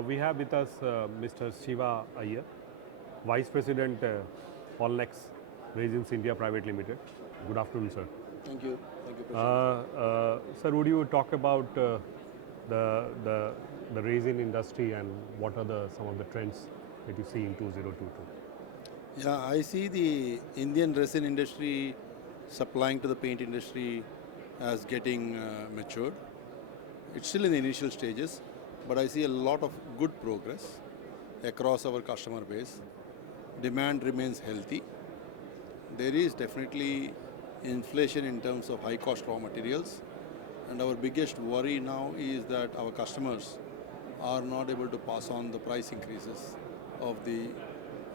we have with us Mr. Siva Iyer, Vice President, Allnex, Resins India Private Limited. Good afternoon, sir. Thank you. Thank you, Prashant. Sir, would you talk about the resin industry and what are some of the trends that you see in 2022? Yeah, I see the Indian resin industry supplying to the paint industry as getting matured. It's still in the initial stages, but I see a lot of good progress across our customer base. Demand remains healthy. There is definitely inflation in terms of high cost raw materials, and our biggest worry now is that our customers are not able to pass on the price increases of the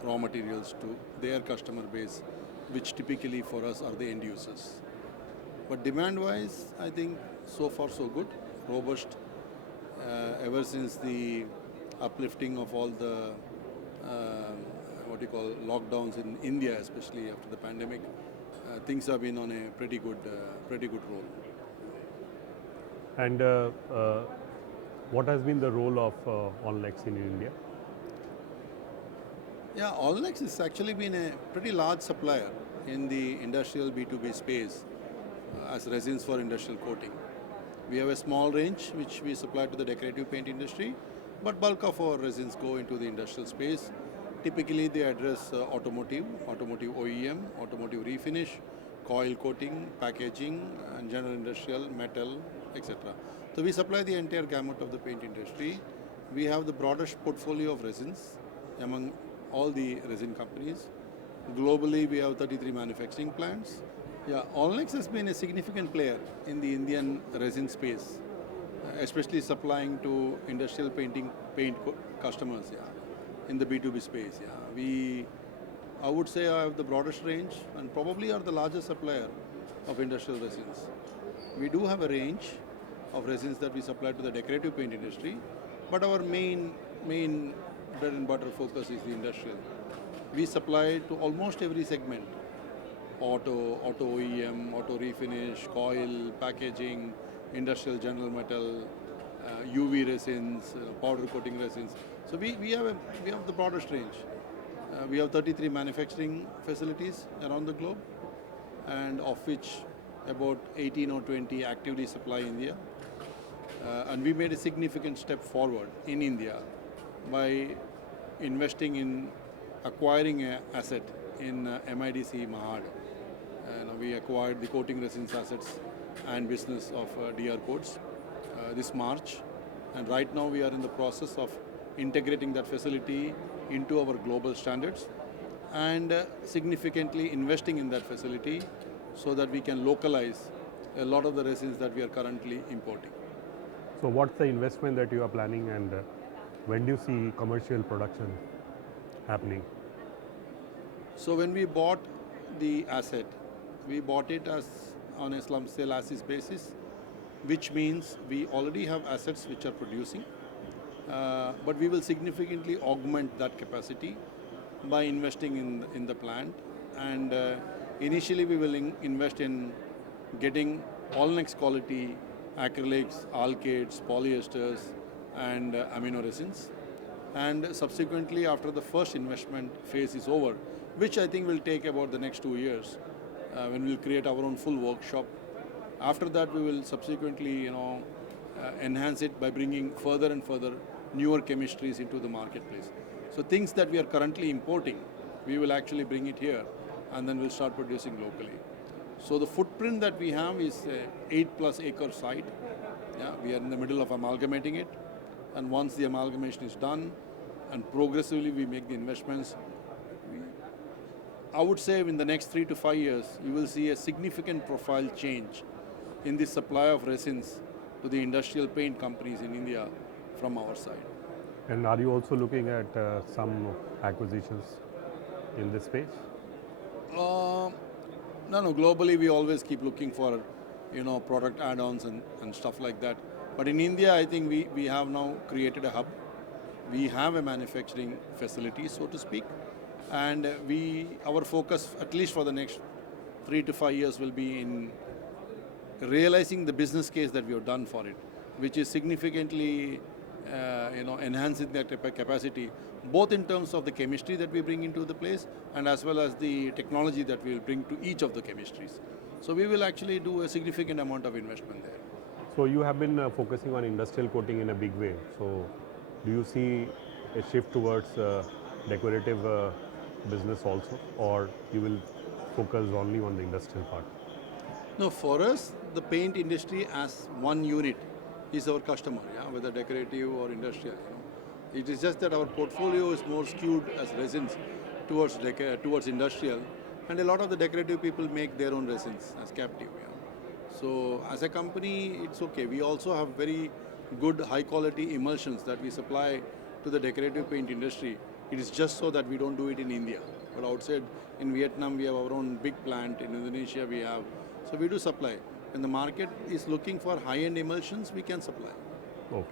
raw materials to their customer base, which typically for us are the end users. But demand wise, I think so far so good, robust. Ever since the uplifting of all the lockdowns in India, especially after the pandemic, things have been on a pretty good roll. And what has been the role of Allnex in India? Yeah, Allnex has actually been a pretty large supplier in the industrial B2B space as resins for industrial coating. We have a small range which we supply to the decorative paint industry, but bulk of our resins go into the industrial space. Typically they address automotive OEM, automotive refinish, coil coating, packaging, and general industrial, metal, etc. So we supply the entire gamut of the paint industry. We have the broadest portfolio of resins among all the resin companies. Globally, we have 33 manufacturing plants. Yeah, Allnex has been a significant player in the Indian resin space, especially supplying to industrial paint customers. Yeah, in the B2B space. Yeah, I would say I have the broadest range and probably are the largest supplier of industrial resins. We do have a range of resins that we supply to the decorative paint industry, but our main bread and butter focus is the industrial. We supply to almost every segment: auto OEM, auto refinish, coil, packaging, industrial general metal, UV resins, powder coating resins. So we have the broadest range. We have 33 manufacturing facilities around the globe, and of which about 18 or 20 actively supply India. And we made a significant step forward in India by investing in acquiring an asset in MIDC Mahad. We acquired the coating resins assets and business of DR Coats this March, and right now we are in the process of integrating that facility into our global standards and significantly investing in that facility so that we can localize a lot of the resins that we are currently importing. So what's the investment that you are planning, and when do you see commercial production happening? So when we bought the asset, we bought it as on a slump sale as is basis, which means we already have assets which are producing, but we will significantly augment that capacity by investing in the plant. And initially we will invest in getting Allnex quality acrylics, alkates, polyesters, and amino resins. And subsequently, after the first investment phase is over, which I think will take about the next 2 years, when we'll create our own full workshop. After that, we will subsequently, enhance it by bringing further and further newer chemistries into the marketplace. So things that we are currently importing, we will actually bring it here, and then we'll start producing locally. So the footprint that we have is a 8+ acre site. Yeah, we are in the middle of amalgamating it, and once the amalgamation is done, and progressively we make the investments, I would say in the next 3 to 5 years, you will see a significant profile change in the supply of resins to the industrial paint companies in India from our side. And are you also looking at some acquisitions in this space? No. Globally, we always keep looking for, product add-ons and stuff like that. But in India, I think we have now created a hub. We have a manufacturing facility, so to speak, and our focus, at least for the next 3 to 5 years, will be in realizing the business case that we have done for it, which is significantly enhancing that capacity, both in terms of the chemistry that we bring into the place and as well as the technology that we will bring to each of the chemistries. So we will actually do a significant amount of investment there. So you have been focusing on industrial coating in a big way. So do you see a shift towards decorative business also, or you will focus only on the industrial part? No, for us, the paint industry as one unit is our customer, yeah, whether decorative or industrial. It is just that our portfolio is more skewed as resins towards industrial, and a lot of the decorative people make their own resins as captive. Yeah. So as a company, it's okay. We also have very good high quality emulsions that we supply to the decorative paint industry. It is just so that we don't do it in India. But outside, in Vietnam, we have our own big plant. In Indonesia, we have. So we do supply. When the market is looking for high-end emulsions, we can supply. Okay.